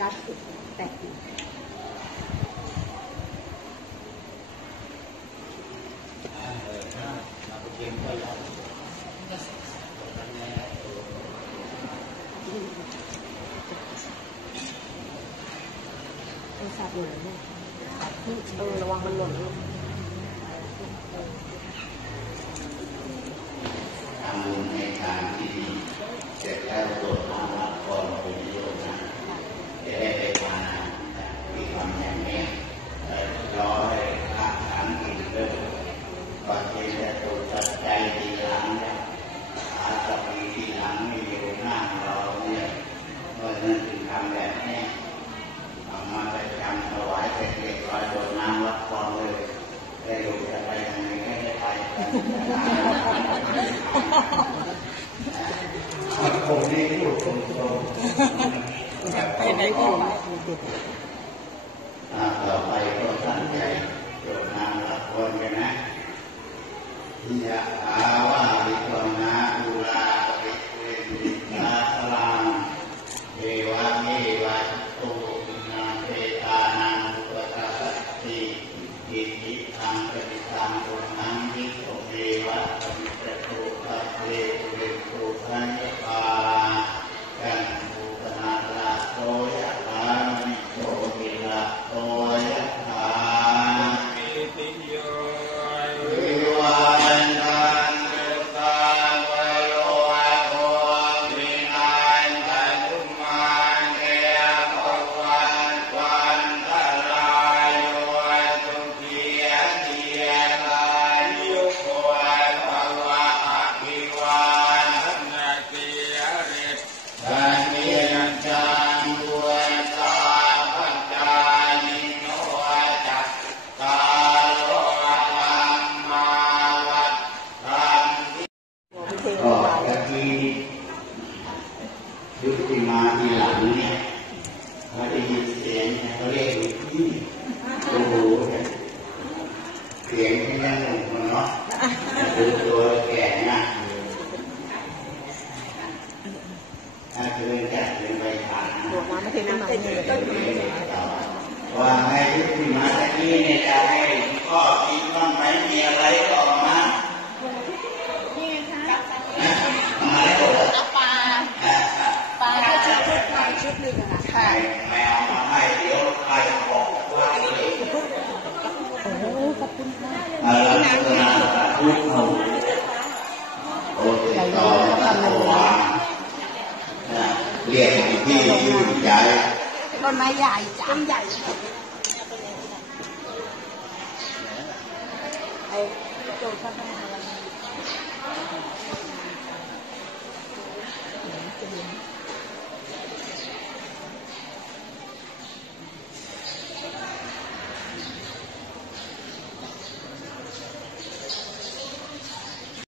จับแตกอยู่เออเราไปเก็บพ่อใหญ่โทรศัพท์หล่นเออระวังมันหล่นลูก ทำบุญในทางที่ดีเสร็ จแล้ตรวจน้ำรับก่อนเป็นโยชน์นะจะได้ไปทานที่ทำอย่างนี้แต่รอให้พระฉันกินเลยก่อนที่จะตรวจัดใจทีหลังเนี่ยอาจจะมีทีหลังไม่อยู่หน้าเราเนี่ยเพราะฉะนั้นถึงทำแบบนี้เอามาไปจำถวายเป็นเด็กร้อยโดนน้ำรับก่อนเลยได้อยู่จะไปยังไงก็ได้ไป ผมนี่พูดตรงๆ ไปไหนก็ต่อไปก็ตั้งใจ ยุคที่มาทีหลังเนี่ยพอได้ยินเสียงเขาเรียกอยู่ที่โอ้โหเสียงที่นั่นหนุ่มเนาะดูตัวแก่นะถ้าจะเป็นจัดเป็นใบผ่านโดดน้ำไม่เทน้ำมันเลยต้นไม้เลยว่าให้ยุคที่มาตะกี้เนี่ยจะให้ข้อคิดบ้างไหมมีอะไรก็ออกมามาแล้วเหรอ ปลาปลาก็ชุด ชุดปลาชุดหนึ่งอะค่ะให้แมวมาให้เดี๋ยวใครบอกว่าเลยโอ้โหขอบคุณค่ะอารัตนาพุทโธโอติโตตะโตวานะเรียกที่ชื่นใจต้นไม้ใหญ่จ้ะต้นใหญ่ไอ้โจทย์ข้างหน้า